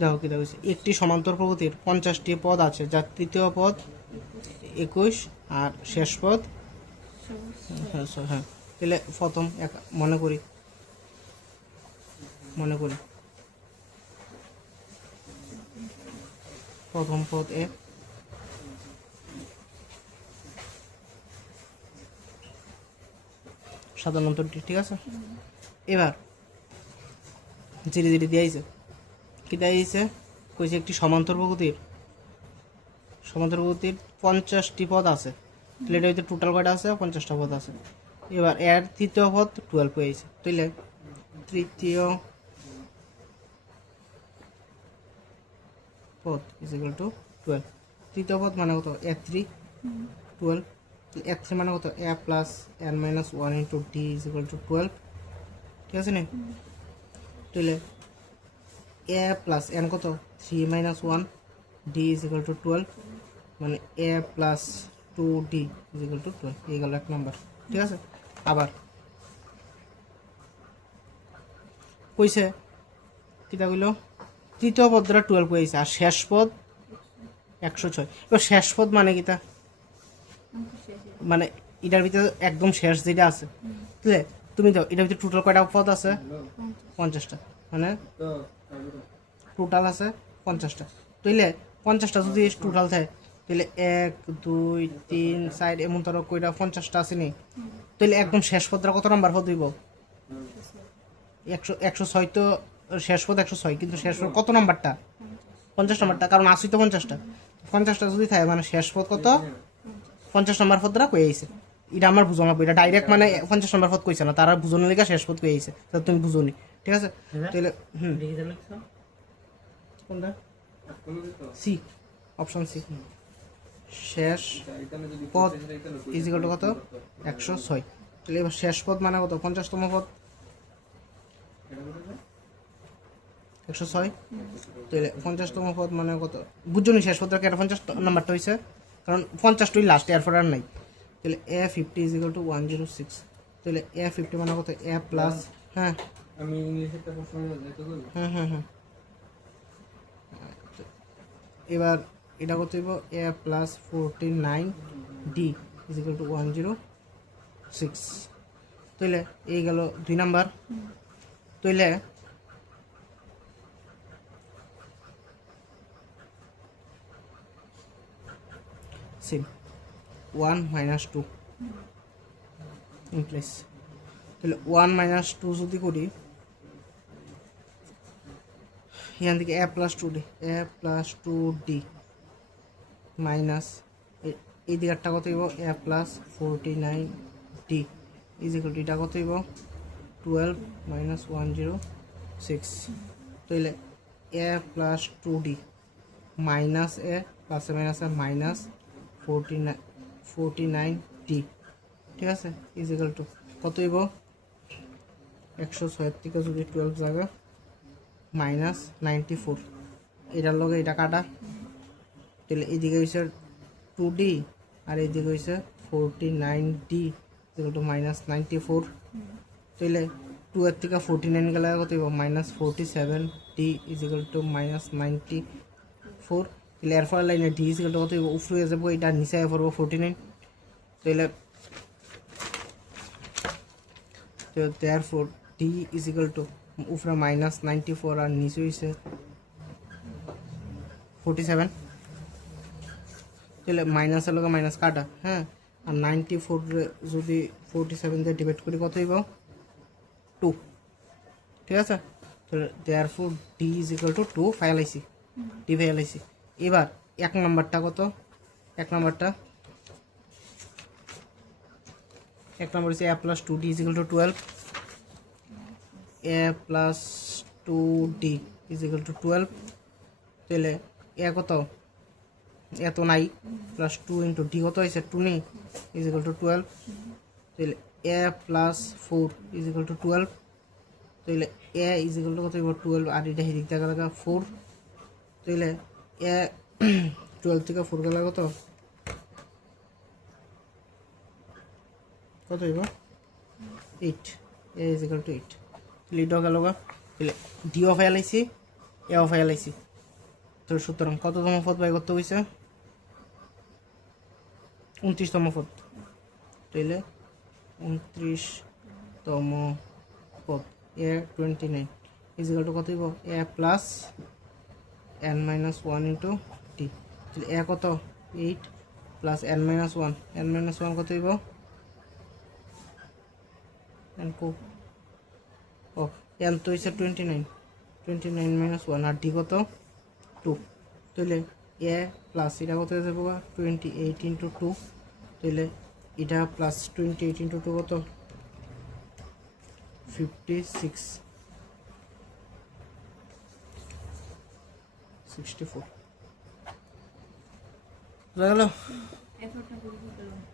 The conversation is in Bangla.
দেখো কি দেখো একটি সমান্তর প্রকৃতির 50টি পদ আছে, যার তৃতীয় পদ 21 আর শেষ পদ হ্যাঁ। তাহলে প্রথম মনে করি প্রথম পদ এ, সাধারণত ঠিক আছে। এবার ধীরে ধীরে দিয়েছে কি দিয়েছে, কইছে একটি সমান্তর প্রকৃতির 50টি পদ আছে, তাহলে এটা হইতে টোটাল কয়টা আছে, 50টা পদ আছে। এবার এর তৃতীয় পদ 12 হয়েছে, তাইলে তৃতীয় পদ ইজ ইকুয়াল টু 12। তৃতীয় পদ মানে কত, a3 12, a3 মানে কত, a plus n minus 1 into D is equal to 12, ঠিক আছে না। তাহলে a প্লাস n কত, 3 minus 1 D is equal to 12, মানে a plus 2d is equal to 12, এই গেল এক নাম্বার, ঠিক আছে। আবার কইছে কিতা কইল, তৃতীয় পদটা 12 হয়েছে আর শেষ পদ 106। এবার শেষ পদ মানে কিতা, মানে এটার ভিতরে একদম শেষ যেটা আছে, বুঝলে তুমি দাও, এটার ভিতরে টোটাল কয়টা পদ আছে, 50টা, মানে টোটাল আছে 50টা। তাইলে 50টা যদি টোটাল থাকে, তাহলে 1 2 3 4 এমন ধরো কয়টা 50টা আছে নি, তাহলে একদম শেষ পদটা কত নাম্বার পদ হইব, 106। তো শেষ পদ 106, কিন্তু শেষ পদ কত নাম্বারটা, 50 নাম্বারটা, কারণ আসি তো 50টা যদি থাকে, মানে শেষ পদ কত, 50 নম্বর পদরা কই আইছে। এটা আমার বুঝো না, এটা ডাইরেক্ট মানে 50 নম্বর পদ কইছে না, তারা বুঝোনোর লেগে শেষ পদ কই আইছে, তা তুমি বুঝোনি, ঠিক আছে। তাহলে কোনটা, সি, অপশন সি, শেষ পদ ইজ ইকুয়াল টু কত, 106। তাহলে এবার শেষ পদ মানে কত, 50তম পদ 106, তাহলে 50তম পদ মানে কত, বুঝছো শেষ পদটা কেটে 50 নাম্বারটা হয়েছে, কারণ 50টাই লাস্ট, এরপর আর নাই। তাহলে a50 ইজ ইকুয়াল টু 106, তাহলে a50 মানে কত, a প্লাস, হ্যাঁ আমি ইংলিশে একটা প্রশ্ন দিতে করি। হ্যাঁ এবার এটা কত হইব, a plus 49d is equal two 106। তাইলে এই গেল 2 নাম্বার। তাইলে সিম 1 মাইনাস 2 ইন প্লেস, তাহলে 1 মাইনাস 2 যদি করি, এখান থেকে a প্লাস 2d মাইনাস এই দিকেরটা কত হইব, a plus 49d is equal two এটা কত হইব, 12 মাইনাস 106। তাহলে a plus 2d minus a প্লাসে মাইনাসে মাইনাস 49d, ঠিক আছে, ইজ ইকুয়াল টু কত হইব, 106 থেকে যদি 12 জায়গা মাইনাস 94, এটার লগে এটা কাটা, তাহলে এইদিকে হয়েছে 2d আর এইদিকে হয়েছে 49d ইকুয়াল টু মাইনাস 94। তাহলে 2 এর থেকে 49 গেলে কত হইব, minus 47d is equal two minus 94। তাহলে এরপর লাইনে d ইজ ইকুয়াল টু কত হইব, উপরে হয়ে যাবো, এটা নিচে হয়ে পড়বো 49। তাহলে therefore d is equal two উপরে মাইনাস 94 আর নিচে হয়েছে 47। তাহলে মাইনাসের লগে মাইনাস কাটা, হ্যাঁ, আর 94 যদি 47 দিয়ে ডিভাইড করি কত হইব, 2, ঠিক আছে। তাহলে therefore d is equal to 2 ফাইলাইছি, ডি ফাইলাইছি। এবার এক নাম্বারটা কত, এক নাম্বার হচ্ছে a plus 2d is equal to 12, a plus 2d is equal to 12। তাহলে এ কত, এত নাই, প্লাস 2 ইন্টু ডি কত হয়েছে, 2 নেই, ইজ ইকুয়াল টু 12। তাহলে এ প্লাস 4 ইজ ইকুয়াল টু 12, তাহলে এ ইজ ইকুয়াল টু কত হইব, 12 আর এটা হিদিক দেখা লাগা 4। তাহলে এ 12 থেকে 4 গেলে কত হইব, 8, এ ইজ ইকুয়াল টু 8। তাহলে এটাও গেল গা, তাহলে ডিও ফেলাইছি, এও ফাইলাইছি। তো সুতরাং কততম পদ বাই করতে হয়েছে? 29তম পদ। তাইলে 29তম পদ এ 29 ইজিক্যাল টু কত হইব? এ plus n minus 1 into T. তাহলে এ কত? 8 plus n minus 1, n minus 1 কত হইব? n কো ও n তো হইছে 29, 29 মাইনাস 1 আর ডি কত? 2। তাহলে এ প্লাস এটা কত হয়ে যাবো? 28 ইন্টু 2। তাহলে এটা প্লাস 28 ইন্টু 2 কত? 56, 64 বুঝা গেল? এফোর্টটা করে দিতে হবে।